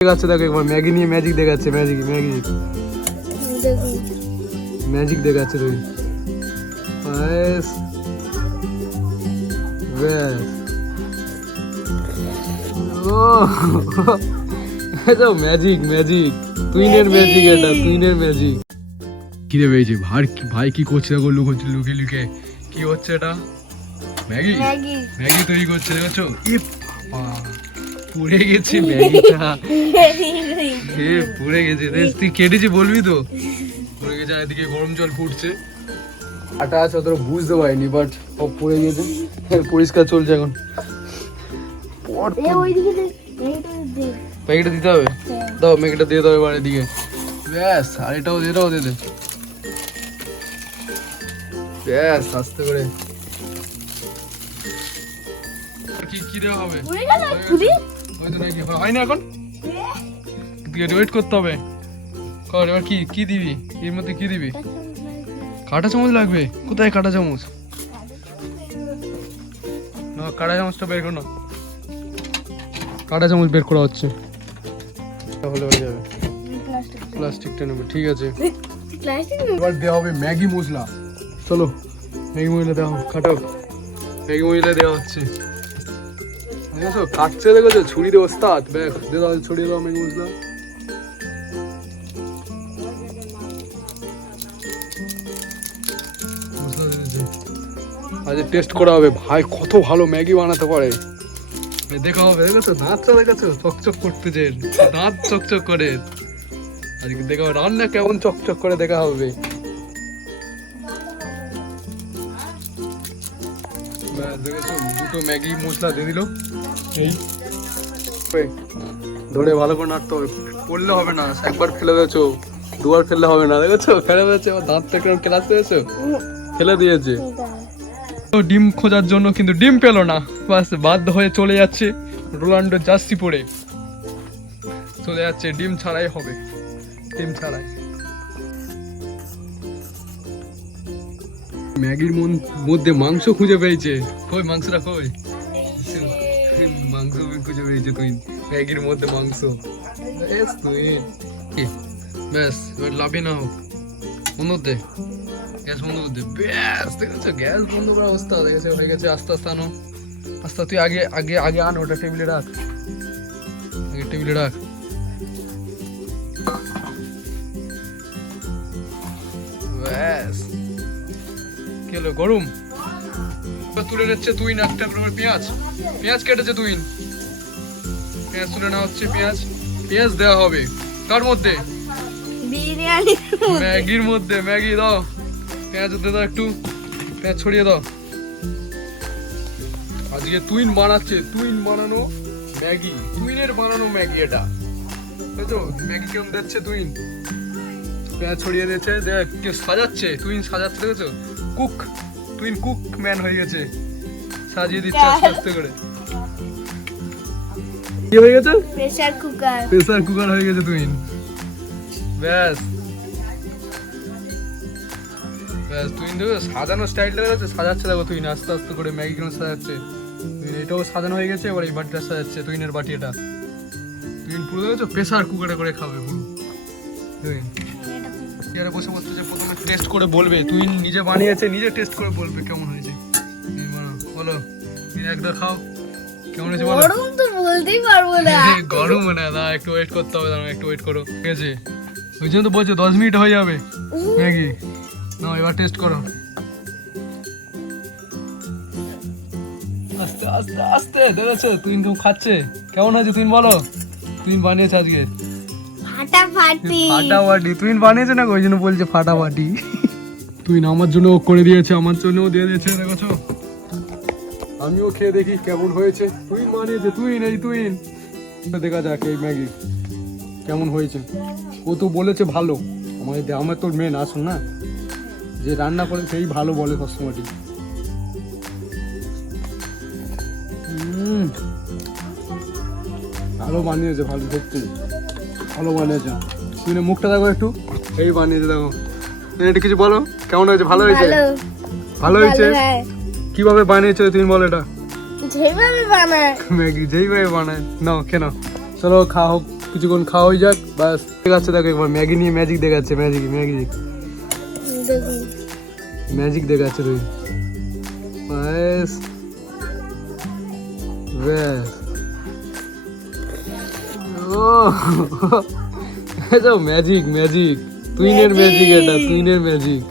দেখাচ্ছে দেখো একবার ম্যাগি নিয়ে ম্যাজিক দেখাচ্ছে ম্যাজিক দেখাচ্ছে তুই ব্যাস ও এটা ম্যাজিক তুইনের ম্যাজিক এটা তুইনের ম্যাজিক কিরে পেয়েছে ভাই কি করছে দেখো লুকে কি হচ্ছে এটা ম্যাগি তৈরি করছে দেখছো পুড়ে গেছে ম্যাগিটা পুড়ে গেছে তুই কেটেছি বলবি তো পুড়ে গেছে এদিকে গরম জল ফুটছে আটা আছে অত বুঝতে পারিনি বাট সব পুড়ে গেছে পরিষ্কার চলছে এখন ম্যাগিটা দিতে হবে দাও ম্যাগিটা দিয়ে দাও এবার এদিকে ব্যাস আর এটাও দিয়ে দে ব্যাস আস্তে করে কি দেওয়া হবে ওই তো নাকি হয় না এখন ওয়েট করতে হবে কর এবার কি দিবি এর মধ্যে কি দিবি কাঁটা চামচ লাগবে কোথায় কাঁটা চামচ না কাঁটা চামচটা বের করো না কাঁটা চামচ বের করা হচ্ছে তাহলে হয়ে যাবে প্লাস্টিকটা নেবে ঠিক আছে এবার দেওয়া হবে ম্যাগি মশলা চলো ম্যাগি মশলা দেওয়া কাটাও ম্যাগি মশলা দেওয়া হচ্ছে দেখেছো কাটছে দেখেছো ছুরি দিয়ে ওস্তাদ ব্যাগ দিয়ে দাও ছড়িয়ে দাও ম্যাগি মশলা আজ টেস্ট করা হবে ভাই কত ভালো ম্যাগি বানাতে পারে দেখা হবে দেখেছো দাঁতটা দেখেছো চকচক করতেছে দাঁত চকচক করে আজকে দেখা হবে রান্না কেমন চকচক করে দেখা হবে দেখেছো দুটো ম্যাগি মশলা দিয়ে দিল এই ধরে ভালো করে নাড়তে হবে পড়লে হবে না একবার ফেলে দিয়েছো দুবার ফেললে হবে না দেখেছো ফেলে দিয়েছে দাঁতটা কেমন ক্লাস দিয়েছো ফেলে দিয়েছে ডিম খোঁজার জন্য কিন্তু ডিম পেল না বাস বাধ্য হয়ে চলে যাচ্ছে রোনাল্ডো জার্সি পরে চলে যাচ্ছে ডিম ছাড়াই হবে ডিম ছাড়াই ম্যাগির মধ্যে মাংস খুঁজে পেয়েছে কই মাংসটা কই মাংস খুঁজে পেয়েছে তুই ম্যাগির মধ্যে মাংস ব্যাস এবার লাভে না হোক বন্ধ দে গ্যাস বন্ধ করে দে ব্যাস দেখেছো গ্যাস বন্ধ করার অবস্থা দেখেছো হয়ে গেছে আস্তে আস্তে আনো আস্তে তুই আগে আন ওটা টেবিলে রাখ ব্যাস কি হলো গরম তুলে নিচ্ছে তুই একটা পেঁয়াজ কেটেছে তুই পেঁয়াজ তুলে নেওয়া হচ্ছে পেঁয়াজ দেওয়া হবে কার মধ্যে ম্যাগির মধ্যে ম্যাগি দাও পেঁয়াজ দিয়ে দাও একটু পেঁয়াজ ছড়িয়ে দাও আজকে তুইন বানানো ম্যাগি এটা বুঝছো ম্যাগি কেমন দিচ্ছে তুইন পেঁয়াজ ছড়িয়ে দিয়েছে দেখ কেউ সাজাচ্ছে তুইন সাজাচ্ছে দেখেছো তুইন কুক ম্যান হয়ে গেছে সাজিয়ে দিচ্ছে আস্তে আস্তে করে কি হয়ে গেছে প্রেসার কুকার হয়ে গেছে তুইন ব্যাস তুই দেখো সাজানো স্টাইলটা দেখো সাজাচ্ছে দেখো তুই আস্তে আস্তে করে ম্যাগি কেন সাজাচ্ছে এটাও সাজানো হয়ে গেছে এবার এই বাটিটা সাজাচ্ছে তুইনের বাটি এটা তুই পুরো দেখেছো প্রেসার কুকারে করে খাবে পুরো তুই বসে বসে প্রথমে টেস্ট করে বলবে তুই নিজে বানিয়েছে নিজে টেস্ট করে বলবে কেমন হয়েছে বলো তুই একটা খাও কেমন হয়েছে বলো গরম তো বলতেই পারবো না গরম না একটু ওয়েট করতে হবে একটু ওয়েট করো ঠিক আছে ওই জন্য তো বলছো 10 মিনিট হয়ে যাবে ম্যাগি না এবার টেস্ট করো আস্তে আস্তে আস্তে দেখেছো তুই তো খাচ্ছে কেমন হয়েছে তুই বলো তুই বানিয়েছে আজকে ফাটাফাটি তুই বানিয়েছে না ওই জন্য বলছে ফাটাফাটি তুই আমার জন্য করে দিয়েছে আমার জন্যও দিয়ে দিয়েছে দেখেছো আমিও খেয়ে দেখি কেমন হয়েছে তুই বানিয়েছে তুই দেখা যাক এই ম্যাগি কেমন হয়েছে ও তো বলেছে ভালো আমার তোর মেন আসুন না যে রান্না করে সেই ভালো বলে সবসময়টি ভালো বানিয়েছে ভালো দেখতে ভালো বানিয়েছে তুই মুখটা দেখো একটু এই বানিয়েছে দেখো এটা কিছু বলো কেমন হয়েছে ভালো হয়েছে কিভাবে বানিয়েছো তুমি বলো এটা যেইভাবে বানায় ম্যাগি যেইভাবে বানায় নাও কেন চলো খাও কিছুক্ষণ খাওয়া হয়ে যাক, বাস। দেখাচ্ছে দেখো একবার ম্যাগি নিয়ে ম্যাজিক দেখাচ্ছে, ম্যাজিক ম্যাজিক দেখাচ্ছে তুই, ব্যাস ব্যাস। ও এটা ম্যাজিক, ম্যাজিক, টুইনের ম্যাজিক, এটা টুইনের ম্যাজিক।